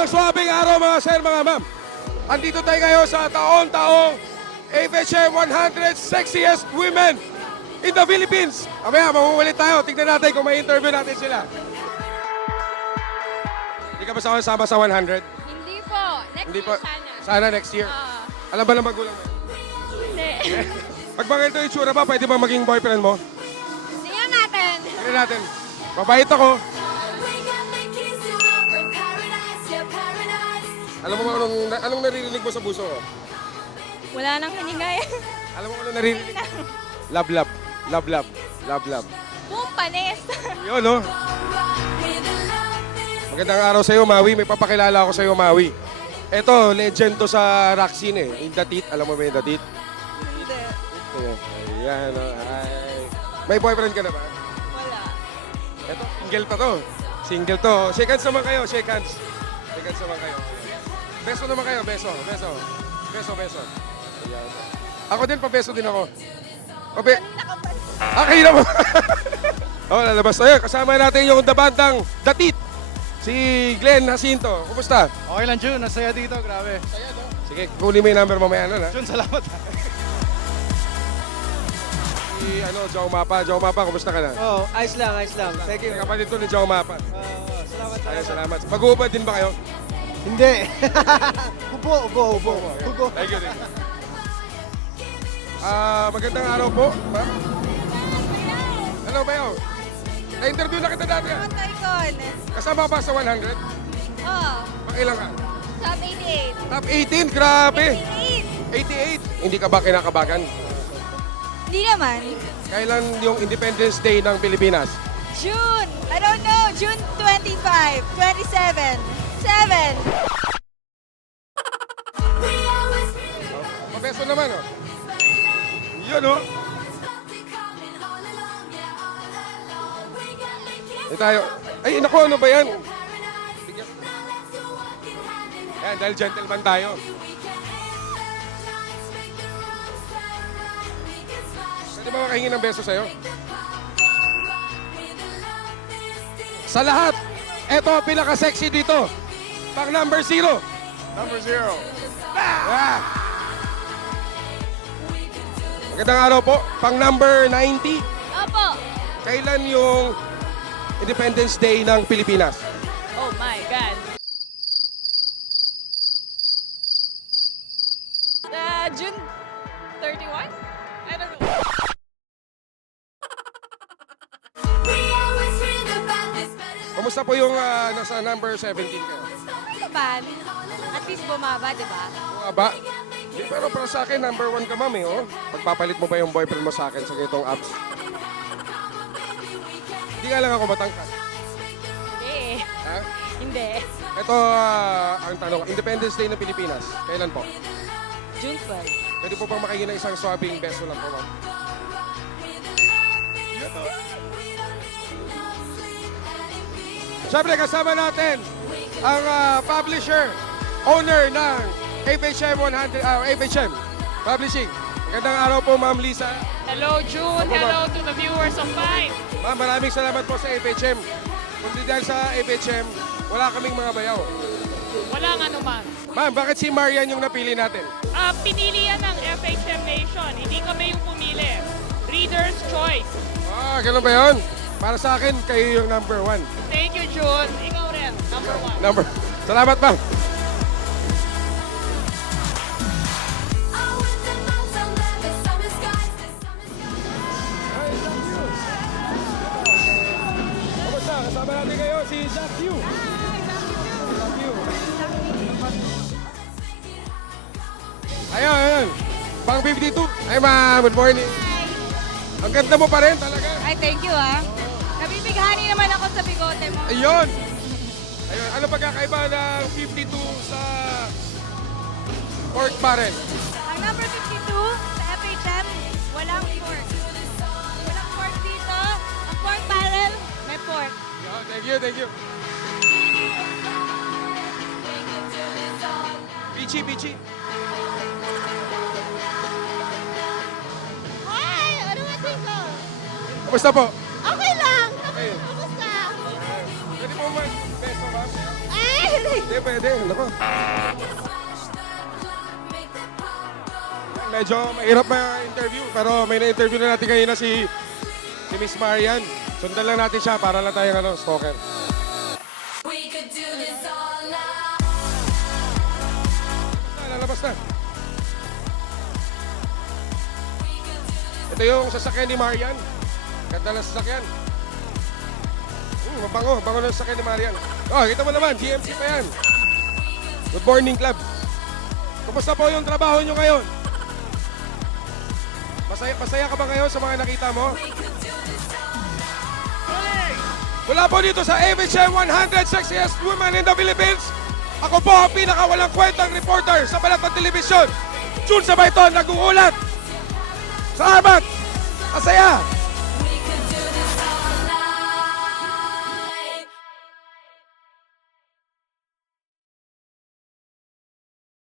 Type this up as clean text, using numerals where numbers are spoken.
Isang swabing araw mga sir, mga ma'am. Andito tayo ngayon sa taon-taong AFHM 100 Sexiest Women in the Philippines. Mamaya, mamumulit tayo. Tignan natin kung may interview natin sila. Hindi ka ba sama sa 100? Hindi po. Next Hindi year pa. sana. Sana next year. Alam ba ng magulang mo? Hindi. Pag mga ito yung tsura ba, pwede ba maging boyfriend mo? Tingnan natin. Tignan natin. Mabait ako. Alam mo ba anong naririnig mo sa puso ko? Wala nang hiningay. Alam mo anong naririnig mo? Love, love. Love, love. Love, love. Boom, panis. Yun, no? Magandang araw sa'yo, Maui. May papakilala ako sa'yo, Maui. Eto, legend to sa rock scene eh. Yung Datit. Alam mo ba yung Datit? Hindi. Ayan, oh. Ay. May boyfriend ka na ba? Wala. Eto, single pa to. Single to. Shake hands naman kayo, shake hands. Shake hands naman kayo. Beso naman kayo, beso. Beso. Beso, beso. Ayan. Ako din, pabeso din ako. Kayo naman. Oh, lalabas tayo. Kasama natin yung bandang Datit. Si Glenn Jacinto. Kumusta? Okay lang, Jun. Nasaya dito. Grabe. Sige, kunin mo yung number mamaya nun, ha? Jun, salamat. Si, Joe Mapa. Joe Mapa, kumusta ka na? Oh, ayos lang, ayos lang. Thank you. Kapatid to ni Joe Mapa. Salamat. Ayun, salamat. Mag-uubad din ba kayo? Hindi. Ubo. Thank you. Magandang araw po, ma'am. Ano ba yun? Na-interview na kita dati. Toycon. Kasama ba sa 100? Oh, Pakilang ka? top 88. Top 18, grabe. 88. 88. Hindi ka ba kinakabagan? Hindi naman. Kailan yung Independence Day ng Pilipinas? June. I don't know. June 25, 27, 7. Mabeso naman, oh. Yun, oh. Tayo. Ay, naku, ano ba yan? Yan, dahil gentleman tayo. Pwede ba makahingi ng beso sa'yo? Sa lahat, eto, pinaka-sexy dito. Pang number 0. Number 0. Ah! Magandang araw po. Pang number 90. Opo. Kailan yung Independence Day ng Pilipinas? Oh my God. June 31? I don't know. Kamusta po yung nasa number 17 kayo? Kapan? At least bumaba, di ba? Ba? Di, pero para sa akin, number 1 ka, ma'am, eh, oh. Pagpapalit mo ba yung boyfriend mo sa akin sa ganitong apps? Hindi nga lang ako matangkas. Hindi. Ha? Hindi. Ito, ang tanong, Independence Day ng Pilipinas, kailan po? June 12. Pwede po bang makahingi ng isang swabbing beso lang po, ma'am? Siyempre, kasama natin ang publisher, owner ng AFHM 100, AFHM Publishing. Magandang araw po, Ma'am Lisa. Hello, June. Opo, Hello to the viewers of Five. Ma'am, maraming salamat po sa AFHM. Kundi dahil sa AFHM, wala kaming mga bayaw. Walang anuman. Ma'am, bakit si Marian yung napili natin? Pinili yan ng FHM Nation. Hindi kami yung pumili. Reader's choice. Ganun ba yun? Para sa akin, kayo yung number 1. Thank you, June. Ikaw rin. Number 1. Salamat, ma'am. Kamusta? Kasama natin kayo si Jack Yu. Jack Yu. Ayun. Pang 52. Ay, ma'am. Good morning. Ang ganda mo pa rin talaga. Ay, thank you ah. Nabibighani naman ako sa bigote mo. Ayun. Ano pagkakaiba ng 52 sa pork barrel? Ang number 52 sa FHM, walang pork. Walang pork dito. Ang pork barrel, may pork. Thank you, thank you. Bichi. Hi! Ano nga ko? Kamusta po? Okay lang. Okay. Kamusta? Pwede po mag-beso, ma'am? Hindi, pwede. Nako. Medyo mahirap ma-interview, pero may na-interview na natin kanina si Miss Marian. Sundan lang natin siya para lang tayong stalker. Lalabas na. Ito yung sasakyan ni Marian. Ganda ng sasakyan. Mabango ng sasakyan ni Marian. Oh, kita mo naman, GMC pa yan. Good morning, club. Kumusta po yung trabaho nyo ngayon? Masaya ka ba ngayon sa mga nakita mo? Mula po dito sa AFHM 100 Sexiest Women in the Philippines, ako po ang pinakawalang kwentang reporter sa balat ng telebisyon. June Sabayton, nag-uulat. Salamat! Asaya!